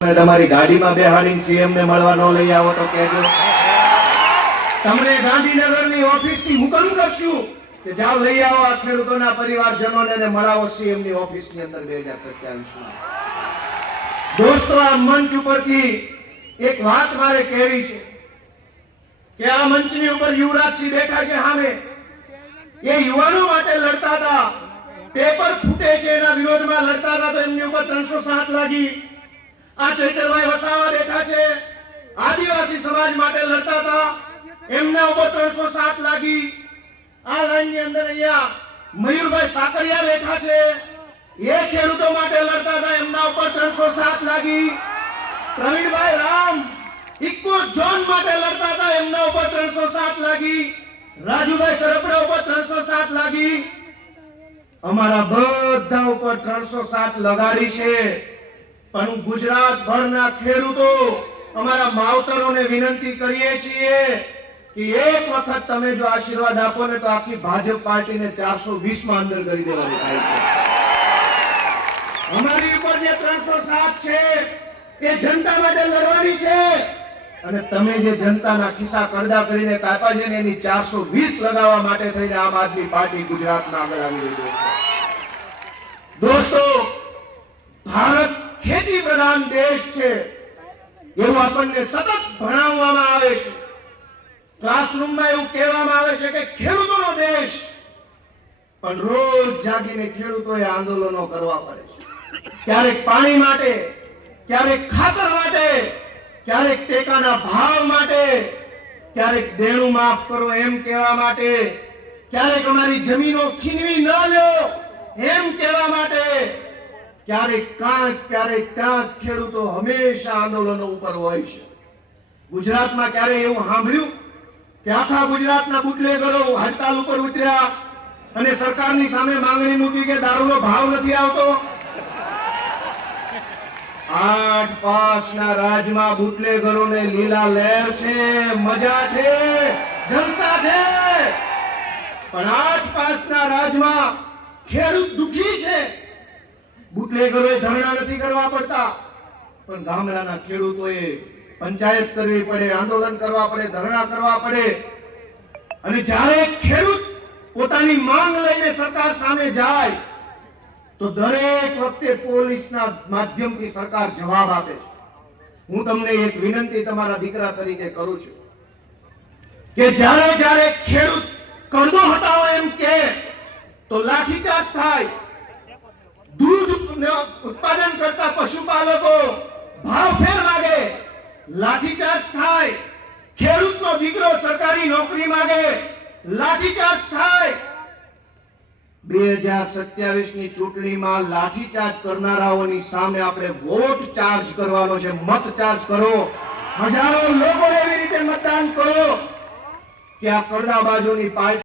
તમારી ગાડીમાં બેહાડીને સીએમ ને મળવા ન લઈ આવો તો કહેજો. તમને ગાંધીનગરની ઓફિસથી હુકમ કરશું કે જાઓ લઈ આવો આ ખેડૂતોના પરિવારજનોને અને મળાવો સીએમ ની ઓફિસની અંદર 2027. દોસ્તો, આ મંચ ઉપરથી એક વાત મારે કહેવી છે કે આ મંચની ઉપર યુવરાજસિંહ બેઠા છે સામે. એ યુવાનો માટે લડતા હતા, પેપર ફૂટે છે એના વિરોધમાં લડતા હતા તો એમની ઉપર 307 લાગી. આ ચૈતરભાઈ વસાવા બેઠા છે, આદિવાસી સમાજ માટે લડતા હતા, એમના ઉપર 307 લાગી. આ લાઈનની અંદર અહીંયા મયુરભાઈ સાકરિયા બેઠા છે, એ ખેડૂતો માટે લડતા હતા, એમના ઉપર 307 લાગી. પ્રવીણભાઈ રામ ઇકો ઝોન માટે લડતા હતા, એમના ઉપર 307 લાગી. રાજુભાઈ સરપડા ઉપર 307 લાગી. અમારા બધા ઉપર 307 લગાડી છે. પણ ગુજરાત ભરના ખેડૂતો અમારા માવતરોને વિનંતી કરીએ છીએ કે એક વખત તમે જો આશીર્વાદ આપો ને તો આખી ભાજપ પાર્ટીને 420 માં અંદર કરી દેવાની થાય છે. અમારી ઉપર જે 307 છે એ જનતા માટે લડવાની છે અને તમે જે જનતાના ખિસ્સા કરદા કરીને કાપા છે ને એની 420 લગાવવા માટે થઈને આમ આદમી પાર્ટી ગુજરાતમાં આગળ આવી રહી છે. દોસ્તો, ભારત ખેતી પ્રધાન દેશ છે એવું આપણને સતત ભણાવવામાં આવે છે. ક્લાસરૂમમાં એવું કહેવામાં આવે છે કે ખેડૂતોનો દેશ, પણ રોજ જાગીને ખેડૂતોએ આંદોલનો કરવા પડે છે. ક્યારેક પાણી માટે, ક્યારેક ખાતર માટે, ક્યારેક ટેકાના ભાવ માટે, ક્યારેક દેણું માફ કરો એમ કહેવા માટે, ક્યારેક અમારી જમીનો છીનવી ન લો એમ કહેવા માટે, ક્યારેક કાંક ક્યારેક ક્યાંક ખેડૂતો હંમેશા આંદોલનો ઉપર હોય છે. ગુજરાતમાં ક્યારે એવું સાંભળ્યું કે આખા ગુજરાતના બુટલેગરો હડતાલ ઉપર ઉતર્યા અને સરકારની સામે માંગણી મૂકી કે દારૂનો ભાવ નથી આવતો? 8 પાસના રાજમાં બુટલેગરોને લીલા લહેર છે, મજા છે, જલસા છે. પણ 8 પાસના રાજમાં ખેડૂત દુખી છે. બુટલેગરોએ ધરણા નથી કરવા પડતા, પણ ગામડાના ખેડૂતોએ પંચાયત કરવી પડે, આંદોલન કરવા પડે, ધરણા કરવા પડે. અને જ્યારે ખેડૂત પોતાની માંગ લઈને સરકાર સામે જાય તો દરેક વખતે પોલીસના માધ્યમથી સરકાર જવાબ આપે છે. હું તમને એક વિનંતી તમારા દીકરા તરીકે કરું છું કે જ્યારે ખેડૂત કરદો હટાવો એમ કે તો લાઠીચાર્જ થાય. દૂધ ઉત્પાદન કરતા પશુપાલકો ભાવફેર માંગે, લાઠીચાર્જ થાય. ખેડૂતનો દીકરો સરકારી નોકરી માંગે, લાઠીચાર્જ થાય. 2027 ની ચૂંટણીમાં લાઠીચાર્જ કરનારાઓની સામે આપણે વોટ ચાર્જ કરવાનો છે, મત ચાર્જ કરો. હજારો લોકો એવી રીતે મતદાન કરો કે આ કરદાબાજોની પાર્ટી